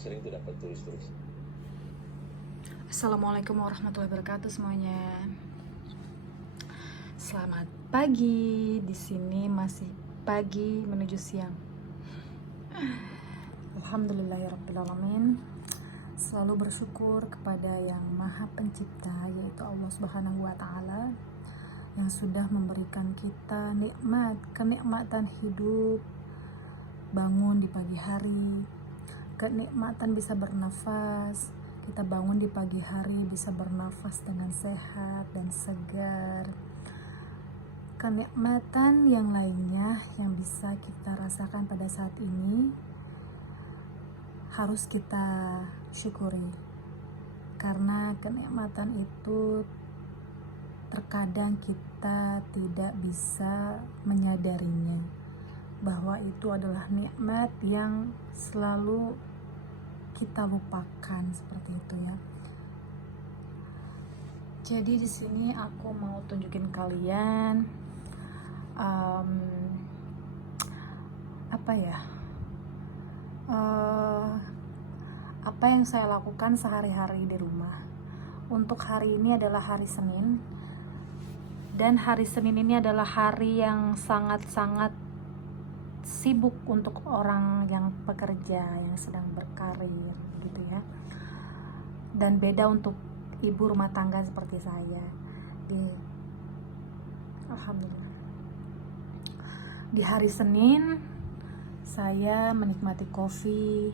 sering tuh dapat turis-turis. Assalamualaikum warahmatullahi wabarakatuh semuanya. Selamat pagi. Di sini masih pagi menuju siang. Alhamdulillahirrabbilalamin. Selalu bersyukur kepada yang Maha Pencipta, yaitu Allah Subhanahu wa Ta'ala, yang sudah memberikan kita kenikmatan hidup, bangun di pagi hari, kenikmatan bisa bernafas. Kita bangun di pagi hari bisa bernafas dengan sehat dan segar. Kenikmatan yang lainnya yang bisa kita rasakan pada saat ini harus kita syukuri, karena kenikmatan itu terkadang kita tidak bisa menyadarinya bahwa itu adalah nikmat yang selalu kita lupakan, seperti itu ya. Jadi di sini aku mau tunjukin kalian apa yang saya lakukan sehari-hari di rumah. Untuk hari ini adalah hari Senin, dan hari Senin ini adalah hari yang sangat-sangat sibuk untuk orang yang pekerja, yang sedang berkarir gitu ya. Dan beda untuk ibu rumah tangga seperti saya. Alhamdulillah, di hari Senin saya menikmati kopi,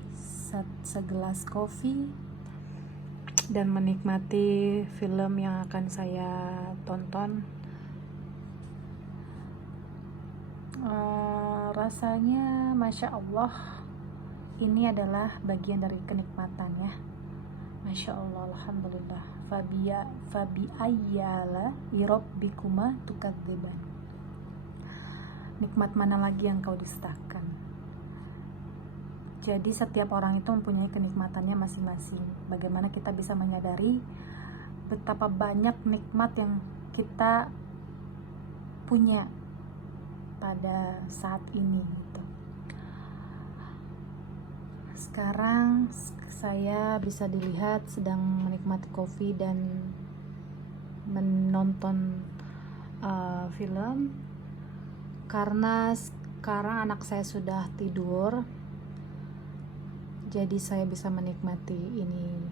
segelas kopi, dan menikmati film yang akan saya tonton. Rasanya Masya Allah, ini adalah bagian dari kenikmatan ya. Masya Allah, Alhamdulillah. Fabi ayyala irabbikuma tukadziban. Nikmat mana lagi yang kau dustakan? Jadi setiap orang itu mempunyai kenikmatannya masing-masing. Bagaimana kita bisa menyadari betapa banyak nikmat yang kita punya pada saat ini gitu. Sekarang saya bisa dilihat sedang menikmati kopi dan menonton film, karena sekarang anak saya sudah tidur, jadi saya bisa menikmati ini.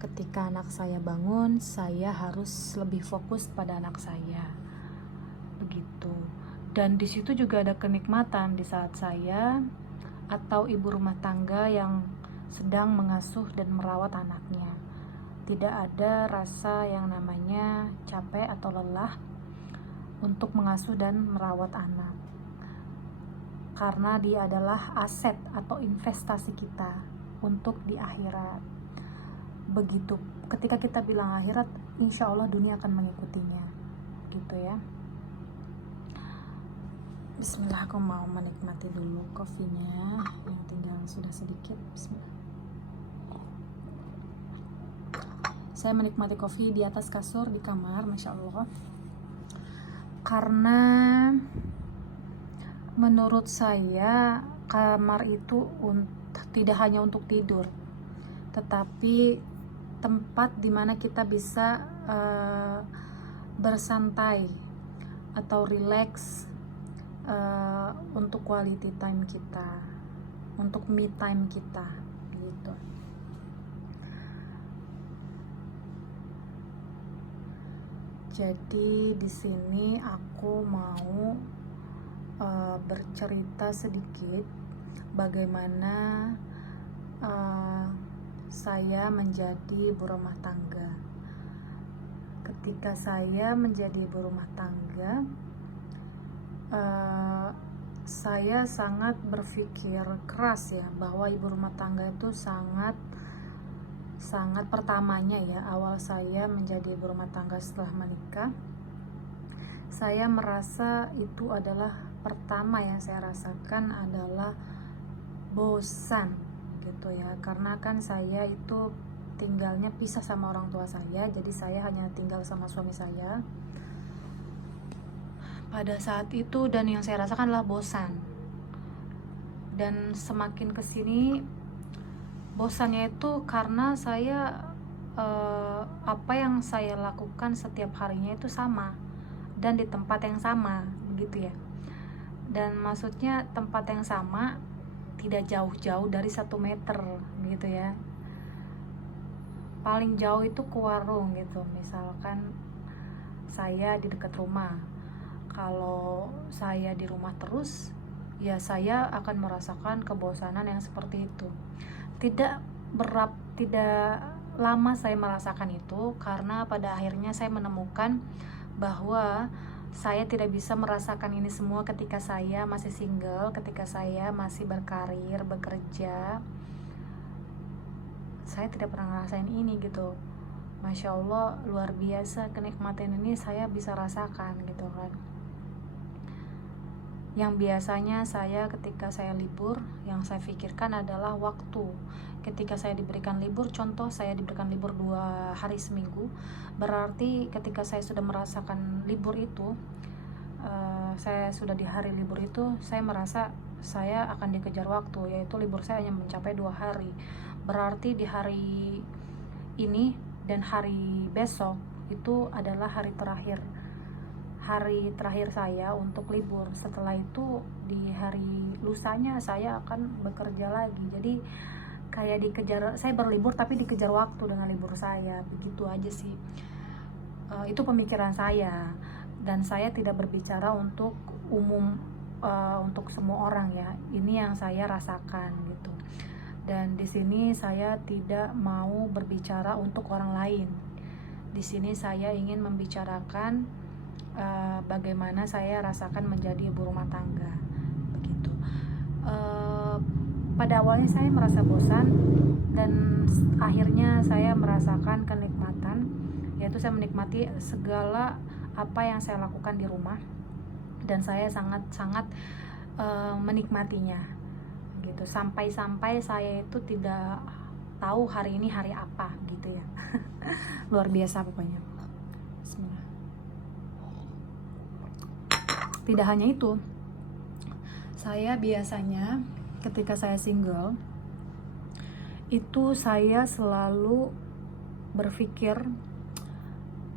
Ketika anak saya bangun, saya harus lebih fokus pada anak saya, begitu. Dan di situ juga ada kenikmatan di saat saya atau ibu rumah tangga yang sedang mengasuh dan merawat anaknya. Tidak ada rasa yang namanya capek atau lelah untuk mengasuh dan merawat anak, karena dia adalah aset atau investasi kita untuk di akhirat. Begitu, ketika kita bilang akhirat, insya Allah dunia akan mengikutinya, gitu ya. Bismillah, aku mau menikmati dulu kopinya yang tinggal sudah sedikit. Bismillah. Saya menikmati kopi di atas kasur di kamar, Masya Allah, karena menurut saya kamar itu tidak hanya untuk tidur, tetapi tempat dimana kita bisa bersantai atau relax, untuk quality time kita, untuk me time kita gitu. Jadi di sini aku mau bercerita sedikit bagaimana saya menjadi ibu rumah tangga. Ketika saya menjadi ibu rumah tangga, saya sangat berpikir keras ya, bahwa ibu rumah tangga itu sangat pertamanya ya, awal saya menjadi ibu rumah tangga setelah menikah, saya merasa itu adalah pertama yang saya rasakan adalah bosan gitu ya, karena kan saya itu tinggalnya pisah sama orang tua saya, jadi saya hanya tinggal sama suami saya pada saat itu, dan yang saya rasakan adalah bosan. Dan semakin kesini Bosannya itu karena saya apa yang saya lakukan setiap harinya itu sama dan di tempat yang sama, begitu ya. Dan maksudnya tempat yang sama tidak jauh-jauh dari 1 meter gitu ya. Paling jauh itu ke warung gitu, misalkan saya di dekat rumah. Kalau saya di rumah terus, ya saya akan merasakan kebosanan yang seperti itu. Tidak lama saya merasakan itu, karena pada akhirnya saya menemukan bahwa saya tidak bisa merasakan ini semua ketika saya masih single, ketika saya masih berkarir, bekerja. Saya tidak pernah ngerasain ini gitu. Masya Allah, luar biasa kenikmatan ini saya bisa rasakan gitu kan. Yang biasanya saya ketika saya libur, yang saya pikirkan adalah waktu. Ketika saya diberikan libur, contoh saya diberikan libur 2 hari seminggu, berarti ketika saya sudah merasakan libur itu, saya sudah di hari libur itu, saya merasa saya akan dikejar waktu, yaitu libur saya hanya mencapai 2 hari. Berarti di hari ini dan hari besok itu adalah hari terakhir saya untuk libur. Setelah itu di hari lusanya saya akan bekerja lagi. Jadi kayak dikejar, saya berlibur tapi dikejar waktu dengan libur saya, begitu aja sih. Itu pemikiran saya, dan saya tidak berbicara untuk umum, untuk semua orang ya. Ini yang saya rasakan gitu. Dan di sini saya tidak mau berbicara untuk orang lain. Di sini saya ingin membicarakan bagaimana saya rasakan menjadi ibu rumah tangga, begitu. Pada awalnya saya merasa bosan, dan akhirnya saya merasakan kenikmatan, yaitu saya menikmati segala apa yang saya lakukan di rumah, dan saya sangat-sangat menikmatinya gitu. Sampai-sampai saya itu tidak tahu hari ini hari apa gitu ya. Luar biasa pokoknya. Bismillah. Tidak hanya itu, saya biasanya ketika saya single itu saya selalu berpikir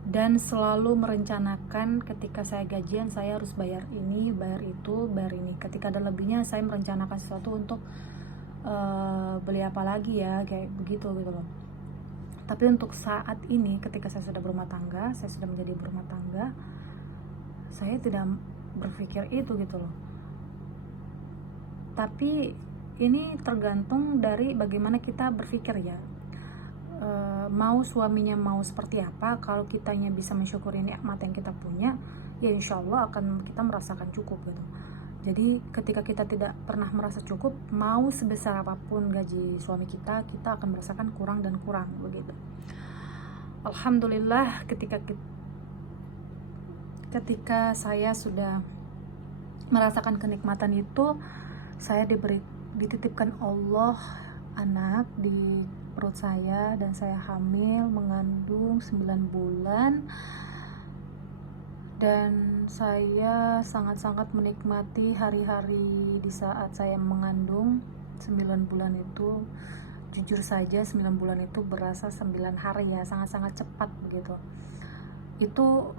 dan selalu merencanakan ketika saya gajian saya harus bayar ini, bayar itu, bayar ini. Ketika ada lebihnya saya merencanakan sesuatu untuk beli apa lagi ya, kayak begitu gitu loh. Tapi untuk saat ini ketika saya sudah berumah tangga, saya sudah menjadi berumah tangga, saya tidak berpikir itu gitu loh. Tapi ini tergantung dari bagaimana kita berpikir ya. Mau suaminya mau seperti apa, kalau kitanya bisa mensyukuri nikmat yang kita punya, ya insya Allah akan kita merasakan cukup gitu. Jadi ketika kita tidak pernah merasa cukup, mau sebesar apapun gaji suami kita, kita akan merasakan kurang dan kurang begitu. Alhamdulillah, ketika saya sudah merasakan kenikmatan itu, saya dititipkan Allah anak di perut saya, dan saya hamil, mengandung 9 bulan, dan saya sangat-sangat menikmati hari-hari di saat saya mengandung 9 bulan itu. Jujur saja 9 bulan itu berasa 9 hari ya, sangat-sangat cepat begitu. Itu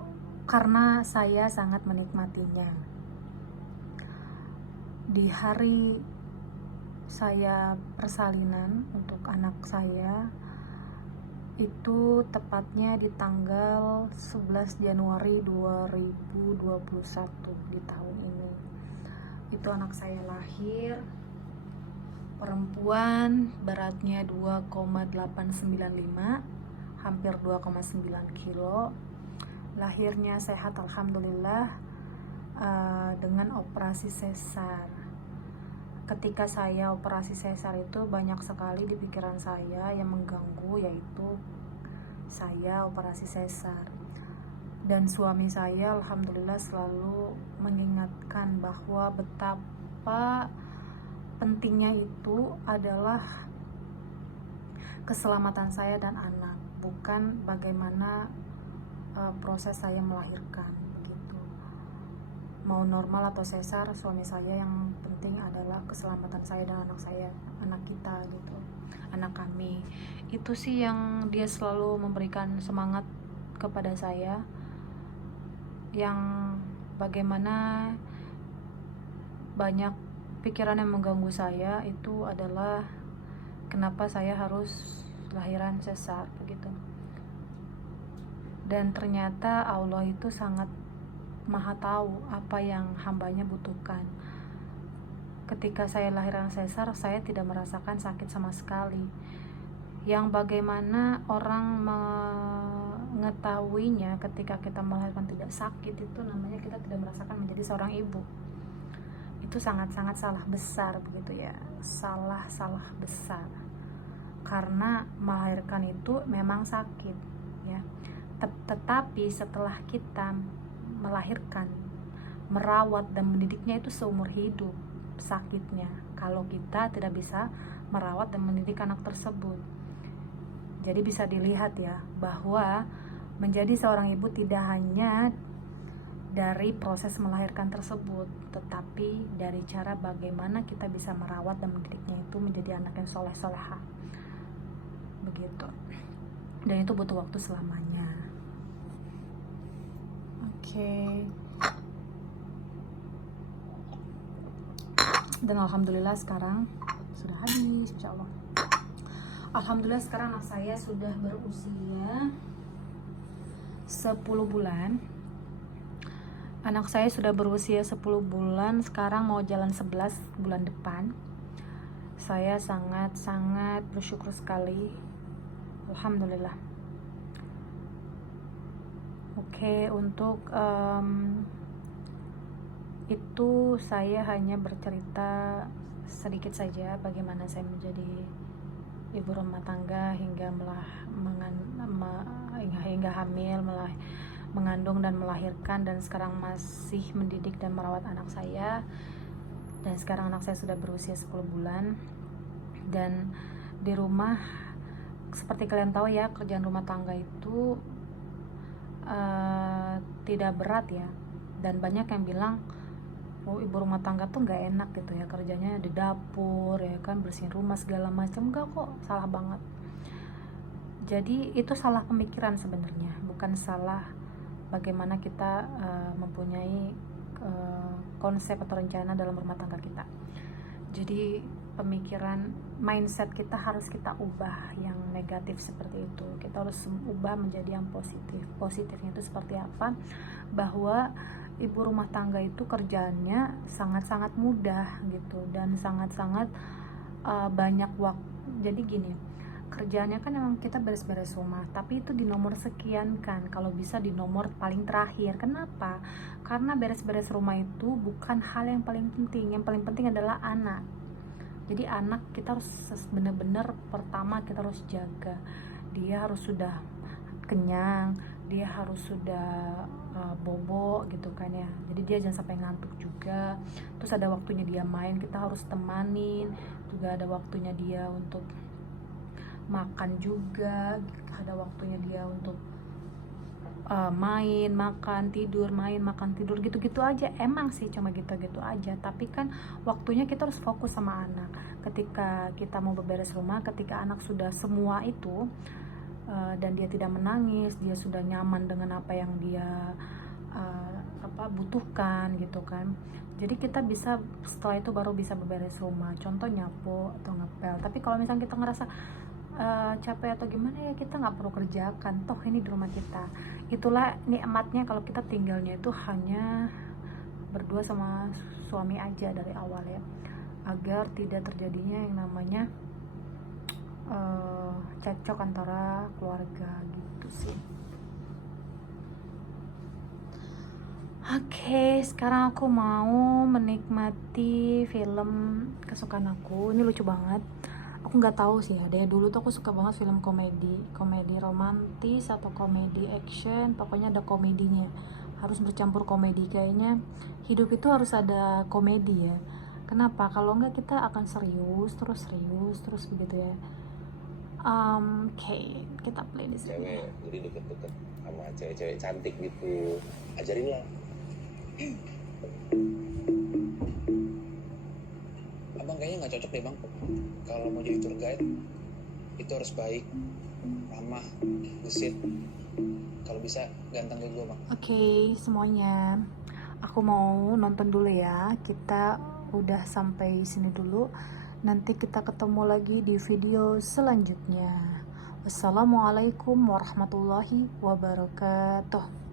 karena saya sangat menikmatinya. Di hari saya persalinan untuk anak saya itu tepatnya di tanggal 11 Januari 2021 di tahun ini. Itu anak saya lahir, perempuan, beratnya 2,895, hampir 2,9 kilo. Lahirnya sehat alhamdulillah, dengan operasi sesar. Ketika saya operasi sesar itu banyak sekali di pikiran saya yang mengganggu, yaitu saya operasi sesar. Dan suami saya alhamdulillah selalu mengingatkan bahwa betapa pentingnya itu adalah keselamatan saya dan anak, bukan bagaimana proses saya melahirkan begitu. Mau normal atau sesar, suami saya yang penting adalah keselamatan saya dan anak saya, anak kita gitu. anak kami. Itu sih yang dia selalu memberikan semangat kepada saya, yang bagaimana banyak pikiran yang mengganggu saya itu adalah kenapa saya harus lahiran sesar begitu. Dan ternyata Allah itu sangat maha tahu apa yang hambanya butuhkan. Ketika saya lahiran sesar, saya tidak merasakan sakit sama sekali. Yang bagaimana orang mengetahuinya ketika kita melahirkan tidak sakit, itu namanya kita tidak merasakan menjadi seorang ibu. Itu sangat-sangat salah besar begitu ya, salah besar. Karena melahirkan itu memang sakit ya. Tetapi setelah kita melahirkan, merawat dan mendidiknya itu seumur hidup sakitnya kalau kita tidak bisa merawat dan mendidik anak tersebut. Jadi bisa dilihat ya, bahwa menjadi seorang ibu tidak hanya dari proses melahirkan tersebut, tetapi dari cara bagaimana kita bisa merawat dan mendidiknya itu menjadi anak yang soleh-soleha begitu. Dan itu butuh waktu selamanya. Oke. Dan alhamdulillah sekarang sudah habis, insyaallah. Alhamdulillah sekarang anak saya sudah berusia 10 bulan. Anak saya sudah berusia 10 bulan, sekarang mau jalan 11 bulan depan. Saya sangat-sangat bersyukur sekali. Alhamdulillah. Oke, untuk itu saya hanya bercerita sedikit saja bagaimana saya menjadi ibu rumah tangga hingga hingga hamil, mengandung dan melahirkan, dan sekarang masih mendidik dan merawat anak saya. Dan sekarang anak saya sudah berusia 10 bulan. Dan di rumah, seperti kalian tahu ya, kerjaan rumah tangga itu tidak berat ya. Dan banyak yang bilang, oh ibu rumah tangga tuh nggak enak gitu ya, kerjanya di dapur ya kan, bersihin rumah segala macam. Enggak kok, salah banget. Jadi itu salah pemikiran sebenarnya, bukan salah bagaimana kita mempunyai konsep atau rencana dalam rumah tangga kita. Jadi pemikiran, mindset kita harus kita ubah yang negatif seperti itu. Kita harus ubah menjadi yang positif. Positifnya itu seperti apa? Bahwa ibu rumah tangga itu kerjaannya sangat-sangat mudah gitu, dan sangat-sangat banyak waktu. Jadi gini, kerjaannya kan emang kita beres-beres rumah, tapi itu di nomor sekian kan, kalau bisa di nomor paling terakhir. Kenapa? Karena beres-beres rumah itu bukan hal yang paling penting. Yang paling penting adalah anak. Jadi anak kita harus benar-benar, pertama kita harus jaga, dia harus sudah kenyang, dia harus sudah bobo gitu kan ya. Jadi dia jangan sampai ngantuk juga. Terus ada waktunya dia main, kita harus temanin. Juga ada waktunya dia untuk makan juga, ada waktunya dia untuk main, makan, tidur, main, makan, tidur, gitu-gitu aja. Emang sih cuma gitu-gitu aja, tapi kan waktunya kita harus fokus sama anak. Ketika kita mau beberes rumah, ketika anak sudah semua itu dan dia tidak menangis, dia sudah nyaman dengan apa yang dia butuhkan gitu kan. Jadi kita bisa, setelah itu baru bisa beberes rumah, contoh nyapu atau ngepel. Tapi kalau misalnya kita ngerasa capek atau gimana ya, kita nggak perlu kerjakan, toh ini di rumah kita. Itulah nikmatnya kalau kita tinggalnya itu hanya berdua sama suami aja dari awal ya, agar tidak terjadinya yang namanya cekcok antara keluarga gitu sih. Oke, sekarang aku mau menikmati film kesukaan aku. Ini lucu banget. Aku nggak tahu sih ya, dari dulu tuh aku suka banget film komedi romantis atau komedi action, pokoknya ada komedinya, harus bercampur komedi. Kayaknya hidup itu harus ada komedi ya. Kenapa? Kalau enggak kita akan serius terus begitu ya. Oke, kita play di sini. Cewek, jadi deket-deket sama cewek-cewek cantik gitu, ajarin lah. Abang kayaknya nggak nggak cocok deh bang. Kalau mau jadi tour guide itu harus baik, ramah, gesit. Kalau bisa ganteng kayak gue bang. Oke, semuanya. Aku mau nonton dulu ya. Kita udah sampai sini dulu. Nanti kita ketemu lagi di video selanjutnya. Wassalamualaikum warahmatullahi wabarakatuh.